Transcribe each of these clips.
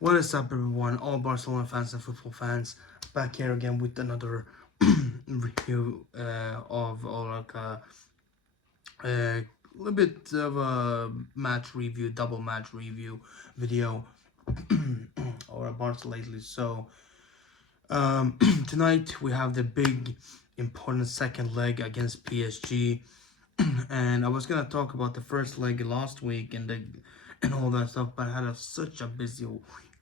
What is up, everyone? All Barcelona fans and football fans, back here again with another review of a little bit of a match review, double match review video, or a Barca lately. So tonight we have the big, important second leg against PSG, and I was gonna talk about the first leg last week and all that stuff, but I had such a busy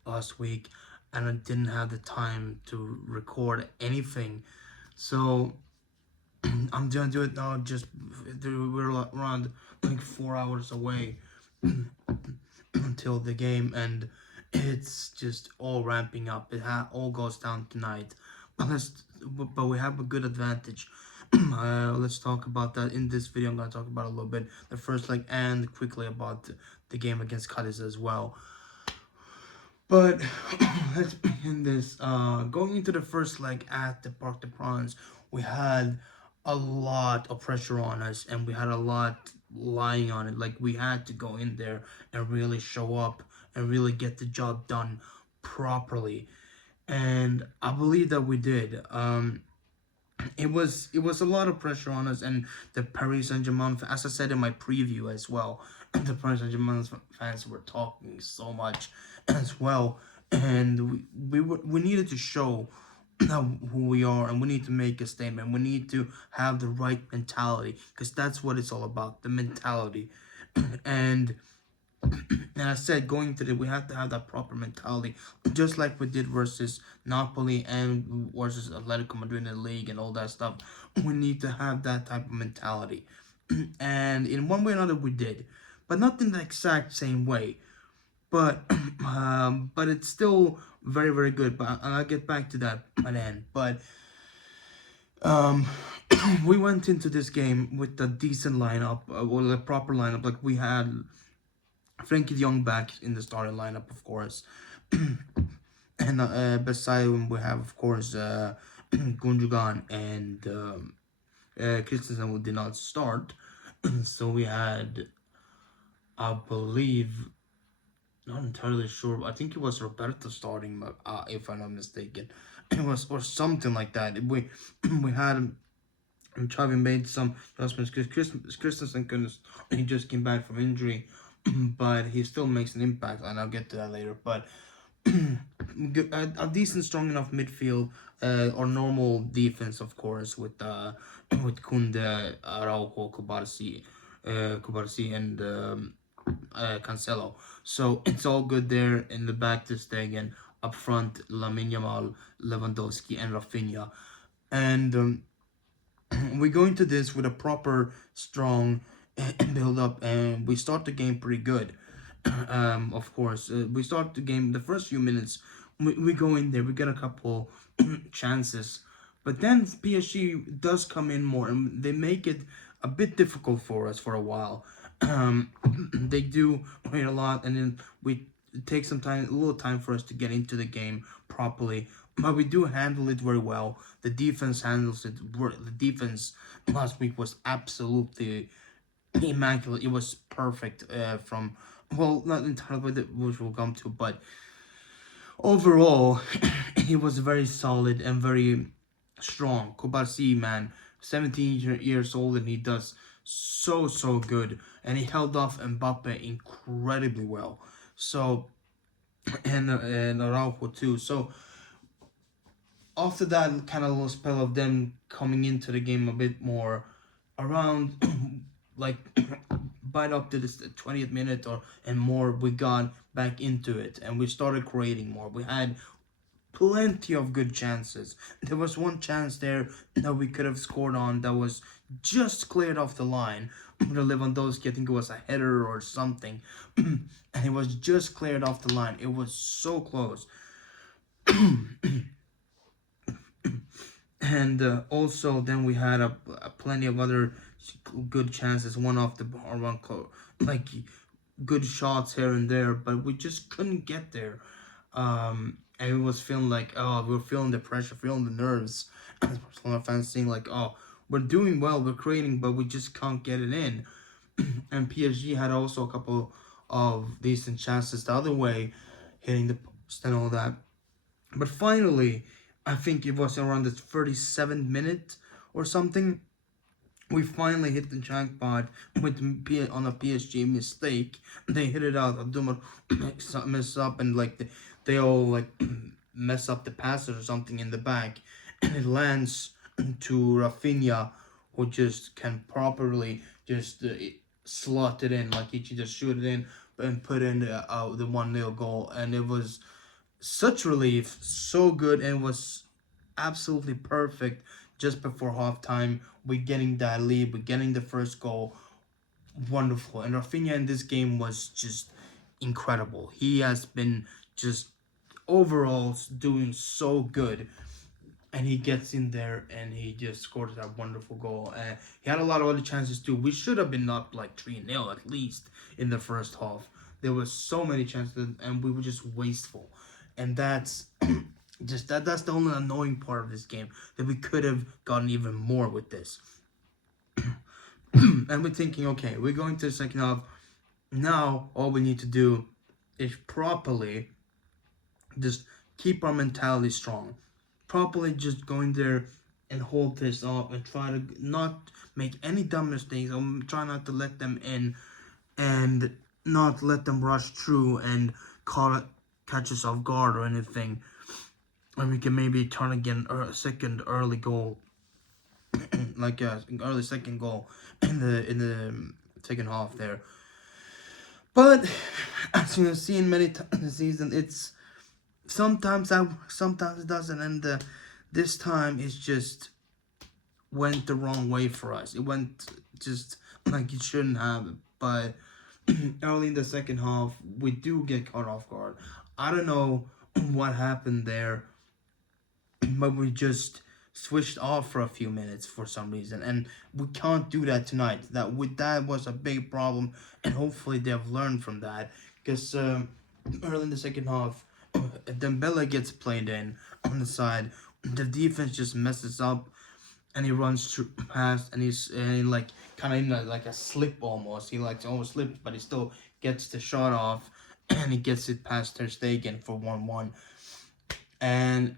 last week, and I didn't have the time to record anything. So I'm gonna do it now. Just we're around like 4 hours away until the game, and it's just all ramping up. It all goes down tonight, but we have a good advantage. Let's talk about that in this video. I'm gonna talk about a little bit the first leg and quickly about the game against Cadiz as well. But let's begin this. Going into the first leg at the Parc des Princes, we had a lot of pressure on us, and we had a lot lying on it. Like, we had to go in there and really show up and really get the job done properly. And I believe that we did. It was a lot of pressure on us, and the Paris Saint-Germain, as I said in my preview as well, the Paris Saint-Germain fans were talking so much as well, and we needed to show who we are, and we need to make a statement. We need to have the right mentality, because that's what it's all about, the mentality. and and I said, going to we have to have that proper mentality, just like we did versus Napoli and versus Atletico Madrid in the league and all that stuff. We need to have that type of mentality, and in one way or another, we did, but not in the exact same way. But but it's still very, very good. But I'll get back to that by the end. But um, we went into this game with a decent lineup, well, a proper lineup. Like, we had Frankie de Jong back in the starting lineup, of course. And beside him, we have, of course, Gundogan and Christensen, who did not start. So we had, I believe, not entirely sure, but I think it was Roberto starting, if I'm not mistaken. It was, or something like that. We had Xavi made some adjustments because Christensen couldn't. He just came back from injury, but he still makes an impact, and I'll get to that later. But a decent, strong enough midfield, or normal defense, of course, with with Kunde, Araujo, Kubarsi, and Cancelo. So it's all good there. In the back, to Stegen. Up front, Lamine Yamal, Lewandowski, and Rafinha. And we go into this with a proper, strong build up, and we start the game pretty good. Of course, we start the game the first few minutes. We go in there, we get a couple chances, but then PSG does come in more, and they make it a bit difficult for us for a while. They do wait a lot, and then we it takes some time, a little time for us to get into the game properly. But we do handle it very well. The defense handles it. The defense last week was absolutely immaculate. It was perfect. From, well, not entirely, which we'll come to, but overall, he was very solid and very strong. Kobarsi, man, 17 years old, and he does so good, and he held off Mbappe incredibly well. So, and Araujo too. So after that kind of little spell of them coming into the game a bit more, around like bite up to this 20th minute or and more, we got back into it, and we started creating more. We had plenty of good chances. There was one chance there that we could have scored on that was just cleared off the line. The Lewandowski, I think it was a header or something, and it was just cleared off the line. It was so close. And also, then we had a plenty of other good chances, one off the bar, like good shots here and there, but we just couldn't get there. And it was feeling like, oh, we were feeling the pressure, feeling the nerves. As Barcelona fans saying like, oh, we're doing well, we're creating, but we just can't get it in. And PSG had also a couple of decent chances the other way, hitting the and all that. But finally, I think it was around the 37th minute or something, we finally hit the jackpot with on a PSG mistake. They hit it out. Abdullah mess up, and like they all like mess up the passes or something in the back, and it lands to Rafinha, who just can properly just slot it in, like he just shoot it in and put in the 1-0 goal, and it was such relief, so good, and it was absolutely perfect just before halftime. We're getting that lead, we're getting the first goal. Wonderful. And Rafinha in this game was just incredible. He has been just overall doing so good. And he gets in there and he just scored that wonderful goal. He had a lot of other chances too. We should have been up like 3-0 at least in the first half. There was so many chances and we were just wasteful. And that's that's the only annoying part of this game, that we could have gotten even more with this. And we're thinking, okay, we're going to the second half. Now all we need to do is properly just keep our mentality strong. Properly just go in there and hold this up and try to not make any dumb mistakes. Try not to let them in and not let them rush through and catch us off guard or anything. And we can maybe turn again a second early goal, like an early second goal in the second half there. But as you have seen many times this season, it's sometimes it doesn't, and this time it's just went the wrong way for us. It went just like it shouldn't have. But early in the second half, we do get caught off guard. I don't know what happened there, but we just switched off for a few minutes for some reason, and we can't do that tonight. That was a big problem, and hopefully they've learned from that. Because early in the second half, Dembele gets played in on the side. The defense just messes up, and he runs through past, and he's like kind of in like a slip almost. He like almost slips, but he still gets the shot off, and he gets it past Ter Stegen for 1-1. And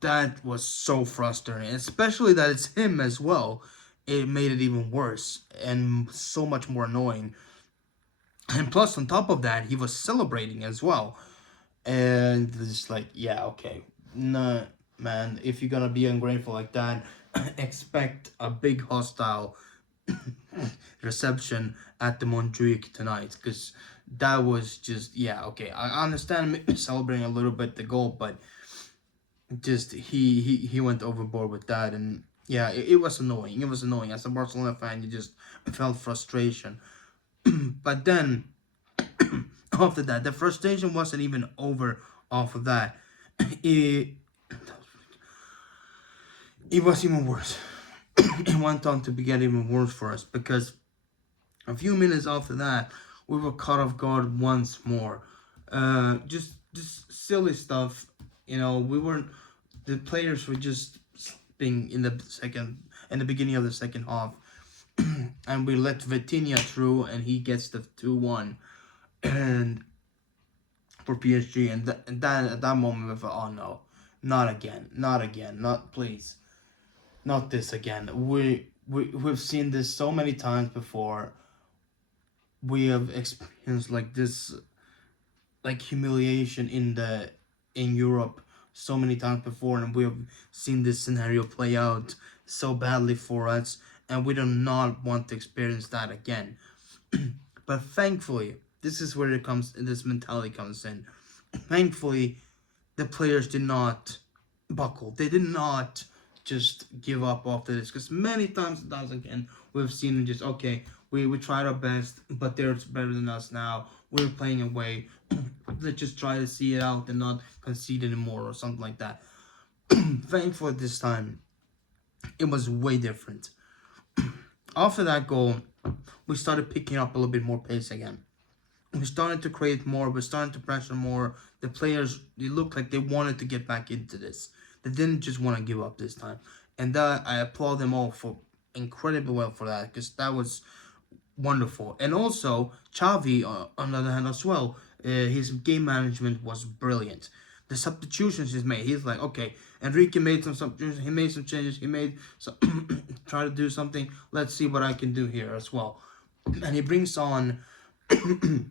that was so frustrating, especially that it's him as well. It made it even worse and so much more annoying. And plus, on top of that, he was celebrating as well. And it's like, yeah, okay, no, man, if you're gonna be ungrateful like that, expect a big hostile reception at the Montjuic tonight, because that was just, yeah, okay, I understand celebrating a little bit the goal, but just he went overboard with that. And yeah, it was annoying. It was annoying. As a Barcelona fan, you just felt frustration. But then after that, the frustration wasn't even over. Off of that, it was even worse. It went on to get even worse for us, because a few minutes after that, we were caught off guard once more. Just silly stuff. We weren't. The players were just being in the beginning of the second half, and we let Vitinha through, and he gets the 2-1, and for PSG, and that at that moment we thought, oh no, not again, not please, not this again. We've seen this so many times before. We have experienced like this, like humiliation in Europe so many times before, and we have seen this scenario play out so badly for us, and we do not want to experience that again. But thankfully, this is where this mentality comes in. Thankfully, the players did not buckle. They did not just give up after this, because many times again we've seen them just, okay, we tried our best, but they're better than us now. We're playing away. Let's just try to see it out and not concede anymore or something like that. Thankfully, this time it was way different. After that goal, we started picking up a little bit more pace again. We started to create more. We're starting to pressure more. The players, they looked like they wanted to get back into this. They didn't just want to give up this time. And that, I applaud them all for incredibly well for that, because that was wonderful. And also, Xavi, on the other hand as well, his game management was brilliant. the substitutions he's made. He's like, okay, Enrique made some substitutions. He made some changes. He made some try to do something. Let's see what I can do here as well. And he brings on Pedri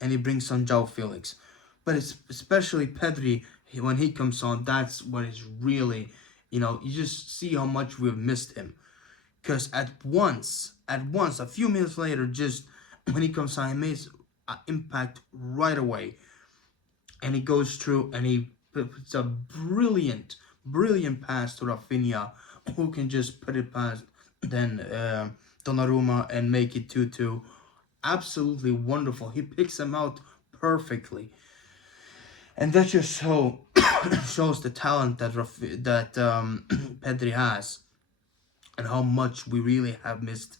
and he brings on João Felix. But it's especially Pedri, when he comes on, that's when it's really, you just see how much we've missed him. Because a few minutes later, just when he comes on, he makes an impact right away. And he goes through and he puts a brilliant pass to Rafinha, who can just put it past then Donnarumma and make it 2-2. Absolutely wonderful. He picks him out perfectly. And that just shows the talent that Pedri has, and how much we really have missed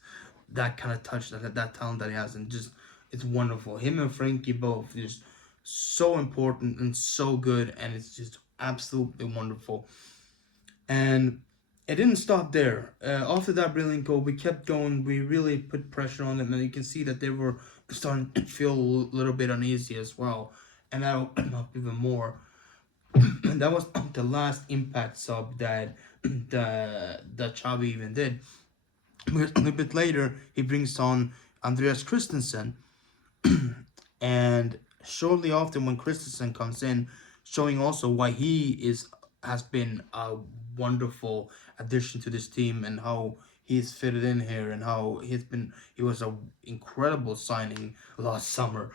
that kind of touch, that talent that he has, and just it's wonderful. Him and Frankie both just so important and so good, and it's just absolutely wonderful. And it didn't stop there. After that brilliant goal, we kept going. We really put pressure on them, and you can see that they were starting to feel a little bit uneasy as well, and that opened up even more. And that was the last impact sub that Xavi even did. A little bit later, he brings on Andreas Christensen, and shortly after, when Christensen comes in, showing also why has been a wonderful addition to this team, and how he's fitted in here, and how he was a incredible signing last summer,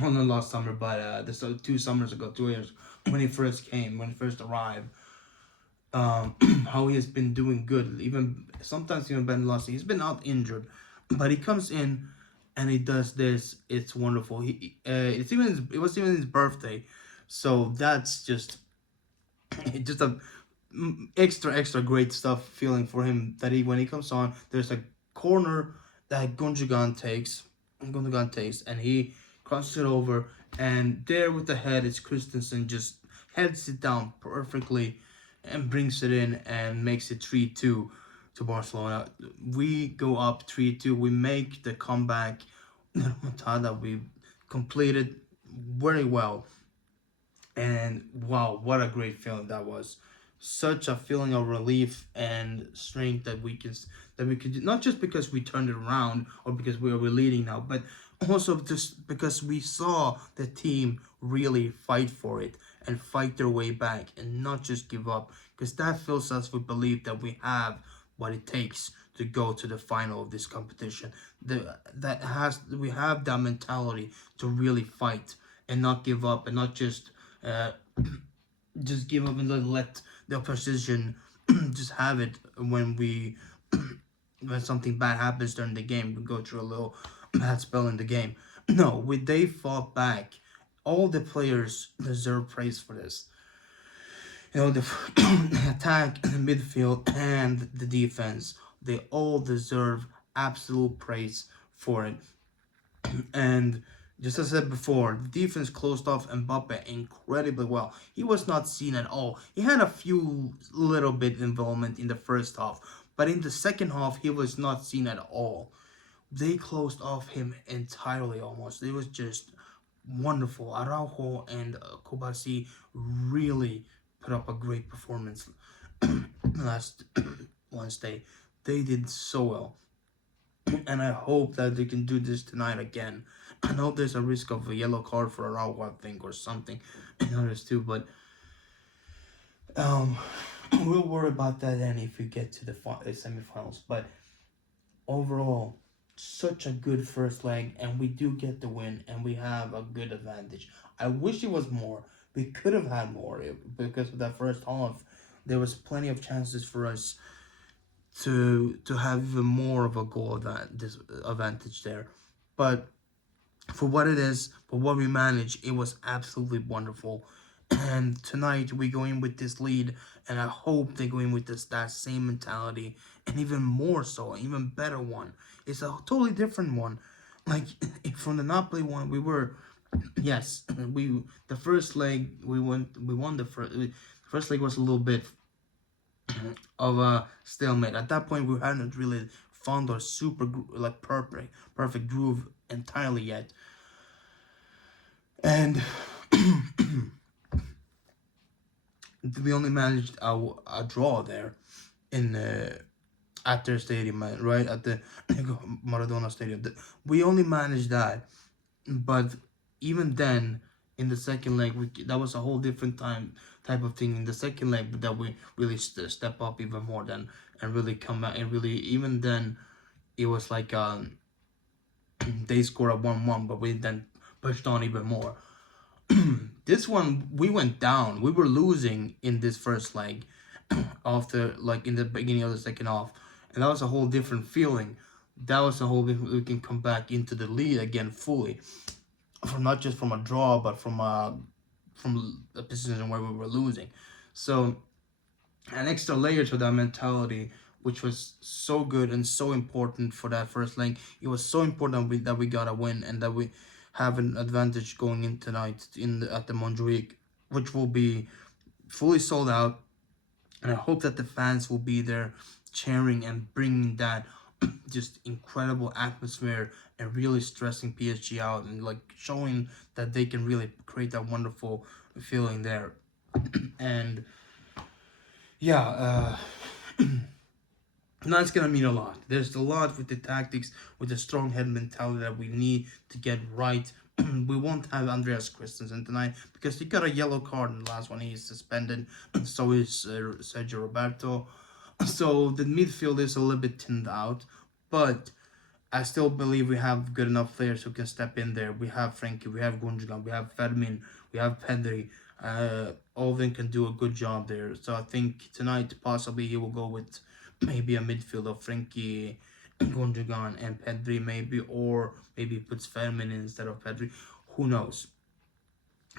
well, not last summer, but this 2 summers ago, 2 years, when he first arrived. How he has been doing good, even sometimes even better last season. He's been out injured, but he comes in and he does this. It's wonderful. It was even his birthday, so that's just a extra great stuff feeling for him, that when he comes on, there's a corner that Gundogan takes, and he crosses it over, and there with the head, it's Christensen just heads it down perfectly and brings it in and makes it 3-2 to Barcelona. We go up 3-2. We make the comeback that we completed very well. And wow, what a great feeling that was. Such a feeling of relief and strength that we could, not just because we turned it around or because we were leading now, but also just because we saw the team really fight for it and fight their way back and not just give up, because that fills us with belief that we have what it takes to go to the final of this competition. We have that mentality to really fight and not give up, and not just give up and let the opposition just have it when something bad happens during the game. We go through a little bad spell in the game. No, they fought back. All the players deserve praise for this. The attack, the midfield, and the defense, they all deserve absolute praise for it. And just as I said before, the defense closed off Mbappe incredibly well. He was not seen at all. He had a few little bit involvement in the first half, but in the second half, he was not seen at all. They closed off him entirely almost. It was just wonderful. Araujo and Kobasi really put up a great performance last Wednesday. They did so well. And I hope that they can do this tonight again. I know there's a risk of a yellow card for Araujo, I think, or something. Others too, but we'll worry about that then if we get to the semifinals. But overall, such a good first leg, and we do get the win, and we have a good advantage. I wish it was more. We could have had more because of that first half. There was plenty of chances for us to have even more of a goal advantage there. But for what it is, for what we managed, it was absolutely wonderful. And tonight we go in with this lead, and I hope they go in with that same mentality, and even more so, even better one. It's a totally different one. Like from the Napoli one, we were, yes, the first leg we won the first leg was a little bit of a stalemate. At that point, we hadn't really found our super perfect groove entirely yet. And we only managed a draw there in at their stadium, right at the Maradona Stadium. We only managed that, but even then, in the second leg, that was a whole different type of thing. In the second leg, that we really step up even more than and really come out and really even then, it was like they scored a 1-1, but we then pushed on even more. This one we went down. We were losing in this first leg, after like in the beginning of the second half, and that was a whole different feeling. That was a whole different. We can come back into the lead again fully, from not just from a draw, but from a position where we were losing. So an extra layer to that mentality, which was so good and so important for that first leg. It was so important that we got a win and that we have an advantage going in tonight at the Montjuic, which will be fully sold out. And I hope that the fans will be there cheering and bringing that just incredible atmosphere and really stressing PSG out and like showing that they can really create that wonderful feeling there. And yeah, that's gonna mean a lot. There's a lot with the tactics, with the strong head mentality that we need to get right. We won't have Andreas Christensen tonight because he got a yellow card in the last one. He's suspended. So is Sergio Roberto. So the midfield is a little bit thinned out, but I still believe we have good enough players who can step in there. We have Frankie, we have Gundogan, we have Fermin, we have Pedri. All of them can do a good job there. So I think tonight possibly he will go with maybe a midfield of Frankie, Gundogan, and Pedri maybe, or maybe puts Fermin instead of Pedri. Who knows?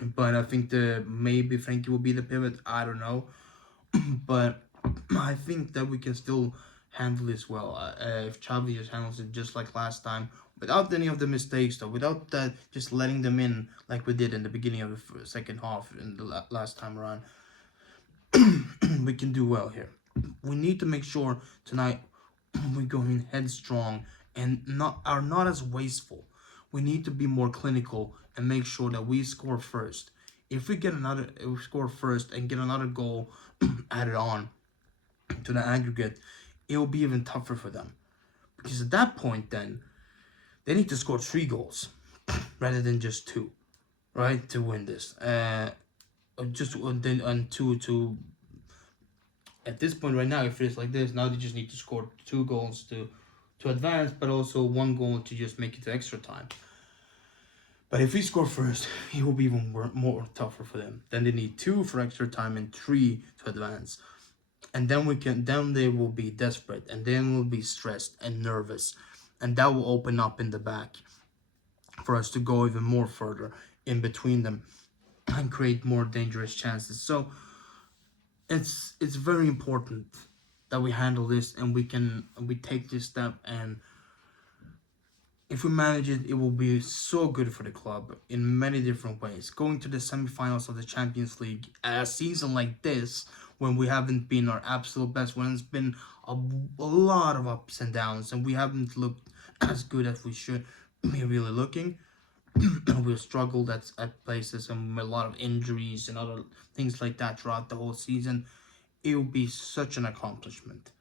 But I think the maybe Frankie will be the pivot. I don't know, but I think that we can still handle this well. If Xavi just handles it just like last time, without any of the mistakes though, without that just letting them in like we did in the beginning of the second half in the last time around, we can do well here. We need to make sure tonight we go in headstrong and not as wasteful. We need to be more clinical and make sure that we score first. If we score first and get another goal added on to the aggregate, it will be even tougher for them. Because at that point, then they need to score 3 goals rather than just 2, right, to win this. Just and two to at this point right now, if it's like this, now they just need to score 2 goals to advance, but also 1 goal to just make it to extra time. But if we score first, it will be even more tougher for them. Then they need 2 for extra time and 3 to advance. And then they will be desperate and then will be stressed and nervous, and that will open up in the back for us to go even more further in between them and create more dangerous chances. So it's very important that we handle this and we take this step, and if we manage it, it will be so good for the club in many different ways. Going to the semifinals of the Champions League at a season like this, when we haven't been our absolute best, when it's been a lot of ups and downs, and we haven't looked as good as we should be really looking, and we've struggled at places and a lot of injuries and other things like that throughout the whole season, it will be such an accomplishment.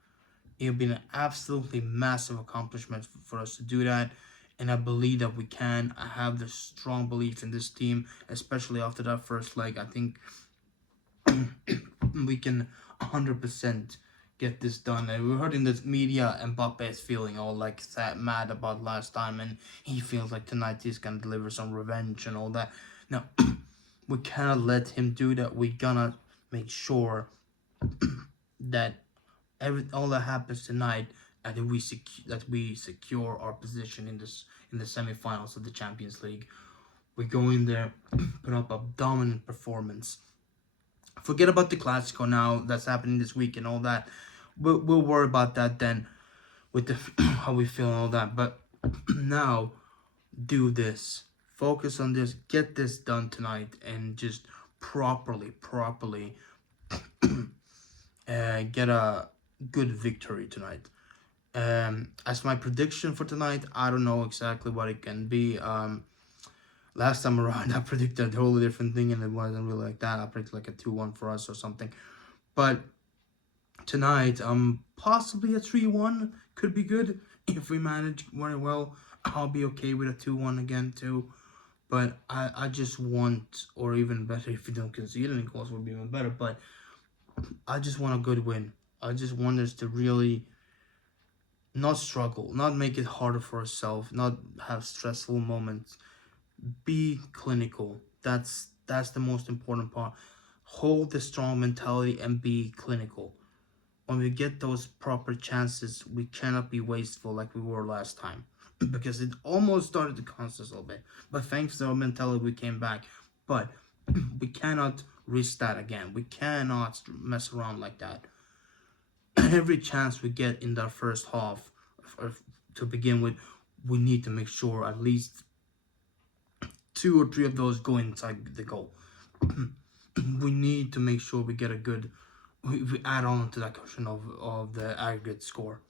It would be an absolutely massive accomplishment for us to do that. And I believe that we can. I have the strong belief in this team, especially after that first leg. I think we can 100% get this done. And we heard in the media Mbappe is feeling all like sad, mad about last time, and he feels like tonight he's gonna deliver some revenge and all that. Now, we cannot let him do that. We gonna make sure that all that happens tonight, and that we secure our position in the semifinals of the Champions League. We go in there, put up a dominant performance. Forget about the Clasico now that's happening this week and all that. We'll worry about that then with the how we feel and all that. But now, do this. Focus on this. Get this done tonight and just properly get a good victory tonight. As my prediction for tonight, I don't know exactly what it can be. Last time around, I predicted a totally different thing, and it wasn't really like that. I predicted like a 2-1 for us or something. But tonight, possibly a 3-1 could be good if we manage very well. I'll be okay with a 2-1 again too. But I just want, or even better, if we don't concede any goals, would be even better. But I just want a good win. I just want us to really not struggle, not make it harder for ourselves, not have stressful moments. Be clinical. That's the most important part. Hold the strong mentality and be clinical. When we get those proper chances, we cannot be wasteful like we were last time. Because it almost started to cost us a little bit. But thanks to our mentality, we came back. But we cannot risk that again. We cannot mess around like that. Every chance we get in that first half, to begin with, we need to make sure at least 2 or 3 of those go inside the goal. We need to make sure we get a good, we add on to that cushion of the aggregate score,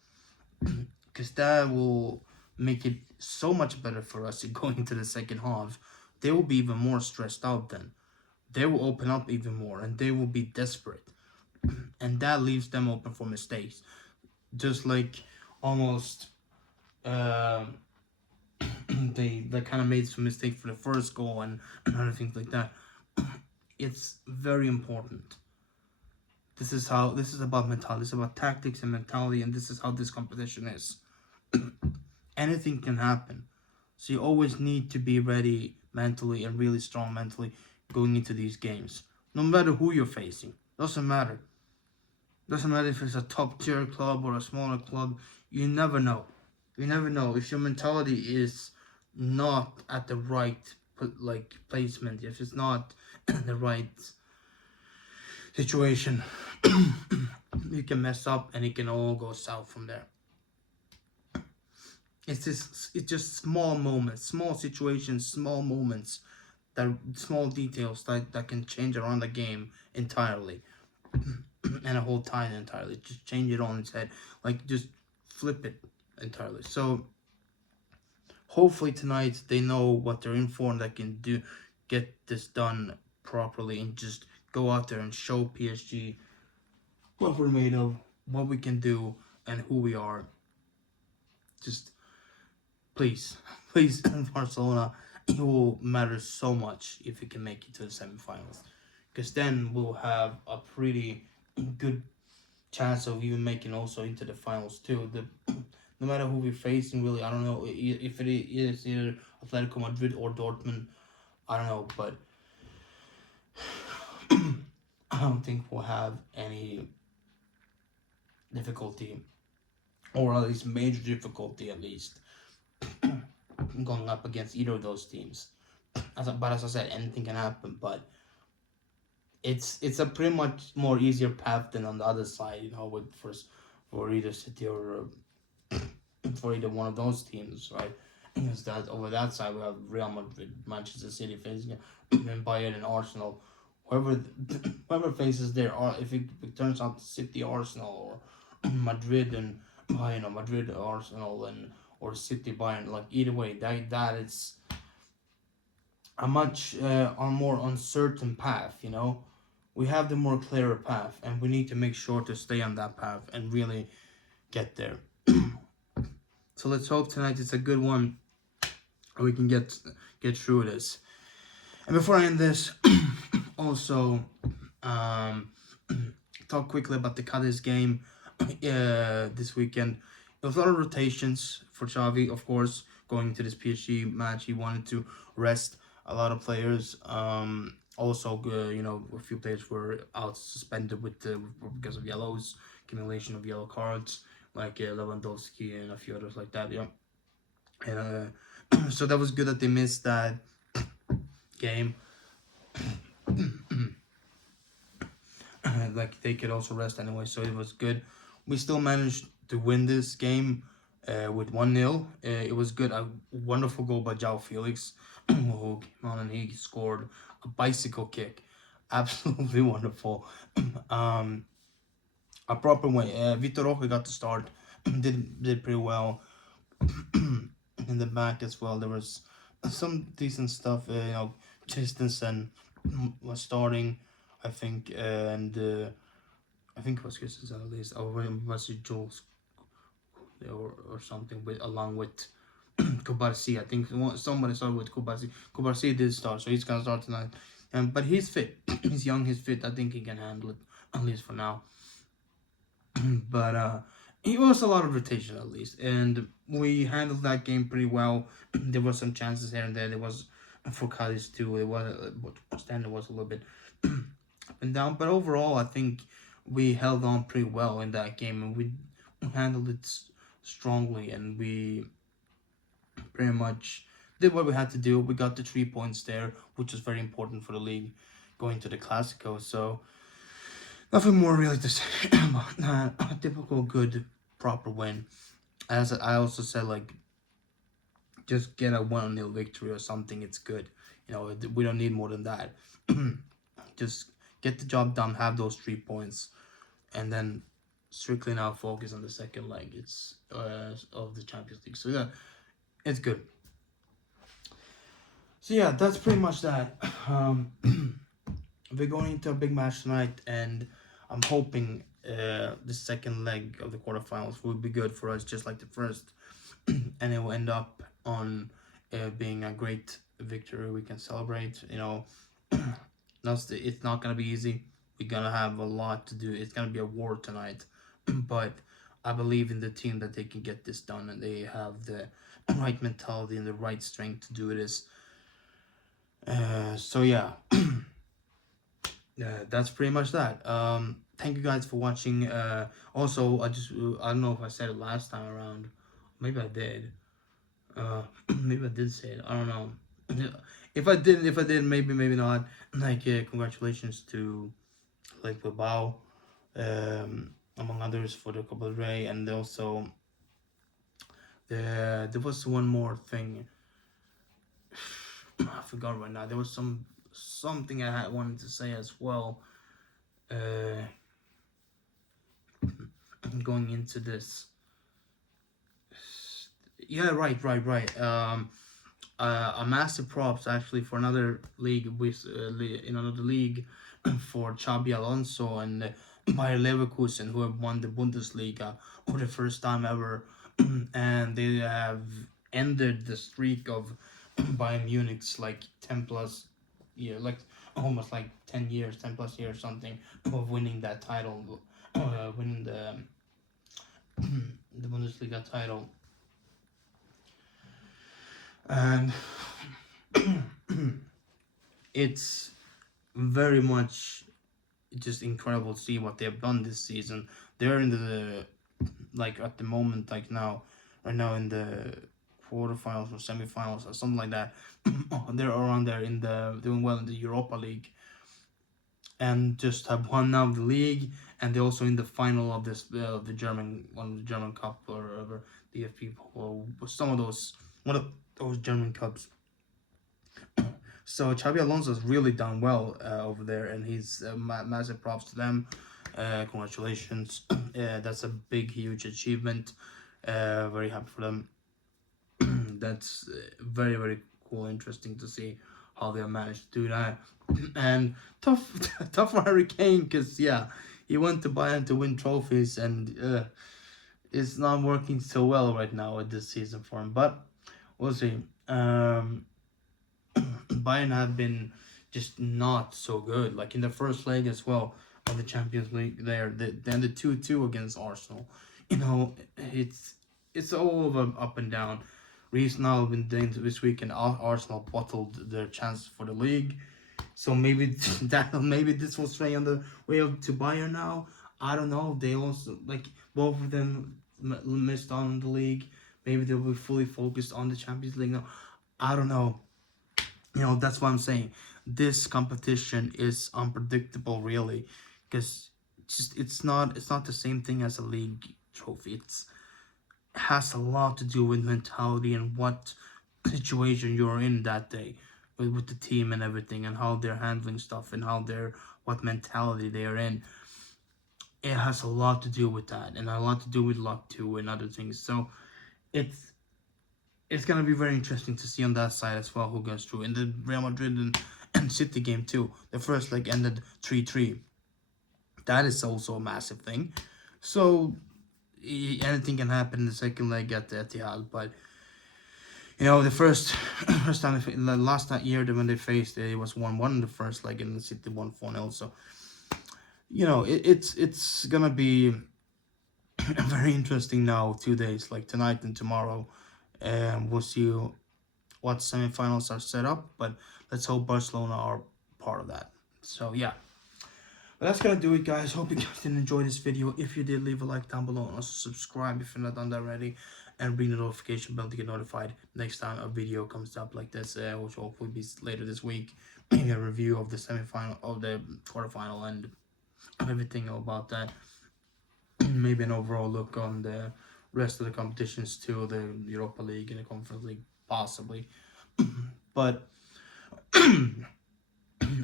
because that will make it so much better for us going into the second half. They will be even more stressed out then. They will open up even more and they will be desperate. And that leaves them open for mistakes. Just like almost uh, they kind of made some mistakes for the first goal and other things like that. It's very important. This is about mentality. This is about tactics and mentality, and this is how this competition is. Anything can happen, so you always need to be ready mentally and really strong mentally going into these games. No matter who you're facing, doesn't matter. Doesn't matter if it's a top tier club or a smaller club. You never know. You never know if your mentality is not at the right placement. If it's not the right situation, you can mess up and it can all go south from there. It's just small moments, small situations, small moments, small details that can change around the game entirely. And a whole tie entirely. Just change it on its head. Like just flip it entirely. So hopefully tonight they know what they're in for and they can get this done properly and just go out there and show PSG what we're made of, what we can do, and who we are. Just please, please, Barcelona, it will matter so much if we can make it to the semifinals, because then we'll have a pretty good chance of even making also into the finals too. No matter who we're facing, really, I don't know if it is either Atletico Madrid or Dortmund. I don't know, but I don't think we'll have any difficulty, or at least major difficulty, at least going up against either of those teams. But as I said, anything can happen. But it's a pretty much more easier path than on the other side, with for either City or for either one of those teams, right? Because that over that side we have Real Madrid, Manchester City facing and Bayern and Arsenal. Whoever faces there, or if it turns out City, Arsenal, or Madrid and Madrid, Arsenal, and or City, Bayern, like either way, that is a much a more uncertain path. We have the more clearer path, and we need to make sure to stay on that path and really get there. So let's hope tonight it's a good one, and we can get through this. And before I end this, also talk quickly about the Cadiz game this weekend. There was a lot of rotations for Xavi, of course, going into this PSG match. He wanted to rest a lot of players. Also, a few players were out suspended because of yellows, accumulation of yellow cards, like Lewandowski and a few others like that. Yeah, and so that was good that they missed that game. Like they could also rest anyway, so it was good. We still managed to win this game with 1-0. It was good. A wonderful goal by João Felix, who came on and he scored a bicycle kick. Absolutely wonderful. A proper way. Vitor Roque got to start. did pretty well. In the back as well, there was some decent stuff. Christensen was starting, I think, and I think it was Christensen at least, or was it Jules or something with along with Kubarsi. I think somebody started with Kubarsi. Kubarsi did start, so he's gonna start tonight. But he's fit. He's young. He's fit. I think he can handle it at least for now. But it was a lot of rotation at least, and we handled that game pretty well. There were some chances here and there. There was for Cadiz too. It was but standard was a little bit up and down, but overall I think we held on pretty well in that game, and we handled it strongly, and we pretty much did what we had to do. We got the 3 points there, which was very important for the league going to the Clasico. So nothing more really to say about that. A typical good proper win. As I also said, like, just get a 1-0 victory or something. It's good. We don't need more than that. Just get the job done. Have those 3 points, and then strictly now focus on the second leg. It's of the Champions League. So yeah, it's good. So yeah, that's pretty much that. We're going into a big match tonight, and I'm hoping the second leg of the quarterfinals will be good for us, just like the first, and it will end up on being a great victory we can celebrate. It's not gonna be easy. We're gonna have a lot to do. It's gonna be a war tonight, but I believe in the team that they can get this done, and they have the right mentality and the right strength to do this. So yeah. Yeah, that's pretty much that. Thank you guys for watching. Also, I don't know if I said it last time around. Maybe I did. Maybe I did say it. I don't know. If I did, maybe not. Like, congratulations to like Bilbao, among others for the Copa del Rey, and also there was one more thing. I forgot right now. There was something I had wanted to say as well. Going into this. Yeah, right. A massive props actually for another league with in another league for Xabi Alonso and Bayer Leverkusen, who have won the Bundesliga for the first time ever, and they have ended the streak of Bayern Munich's like 10 plus year, like almost like 10 years, 10 plus years, something of winning that title, winning the Bundesliga title, and it's very much just incredible to see what they have done this season. They're in the like at the moment, like now, right now in the quarterfinals or semifinals or something like that. They're around there in the doing well in the Europa League, and just have won now the league, and they're also in the final of this the German Cup or whatever, the FP or some of those one of those German cups. So Xabi Alonso's really done well over there, and he's massive props to them. Congratulations. That's a big, huge achievement. Very happy for them. That's very, very cool, interesting to see how they managed to do that. And tough, tough for Harry Kane, because yeah, he went to Bayern to win trophies, and it's not working so well right now at this season for him. But we'll see. Bayern have been just not so good. Like in the first leg as well of the Champions League, then the 2-2 against Arsenal. It's all over up and down. Reece now been doing this week, and Arsenal bottled their chance for the league. So maybe maybe this will stray on the way up to Bayern now. I don't know. They also like both of them missed on the league. Maybe they'll be fully focused on the Champions League now. I don't know. That's what I'm saying. This competition is unpredictable, really, because it's not the same thing as a league trophy. It has a lot to do with mentality and what situation you're in that day with the team and everything, and how they're handling stuff, and what mentality they are in. It has a lot to do with that, and a lot to do with luck too, and other things. So it's it's gonna be very interesting to see on that side as well who goes through. In the Real Madrid and City game too, the first leg ended 3-3. That is also a massive thing. So anything can happen in the second leg at the Etihad, but you know the first time the last year when they faced it was 1-1 in the first leg and the City won 4-0. So you know it's gonna be very interesting now. 2 days like tonight and tomorrow, and we'll see what semifinals are set up. But let's hope Barcelona are part of that. So yeah. But that's gonna do it, guys. Hope you guys did enjoy this video. If you did, leave a like down below and also subscribe if you're not done that already, and ring the notification bell to get notified next time a video comes up like this, which will hopefully be later this week. A review of the semifinal, of the quarterfinal, and everything about that. Maybe an overall look on the rest of the competitions too, the Europa League and the Conference League, possibly. But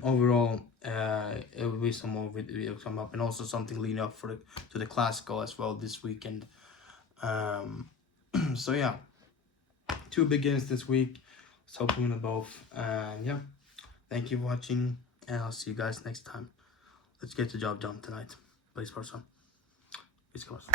overall, it will be some more videos come up, and also something leading up for to the Classico as well this weekend. So yeah, 2 big games this week. Let's hope we win both. And yeah, thank you for watching, and I'll see you guys next time. Let's get the job done tonight. Please, person. Peace, guys.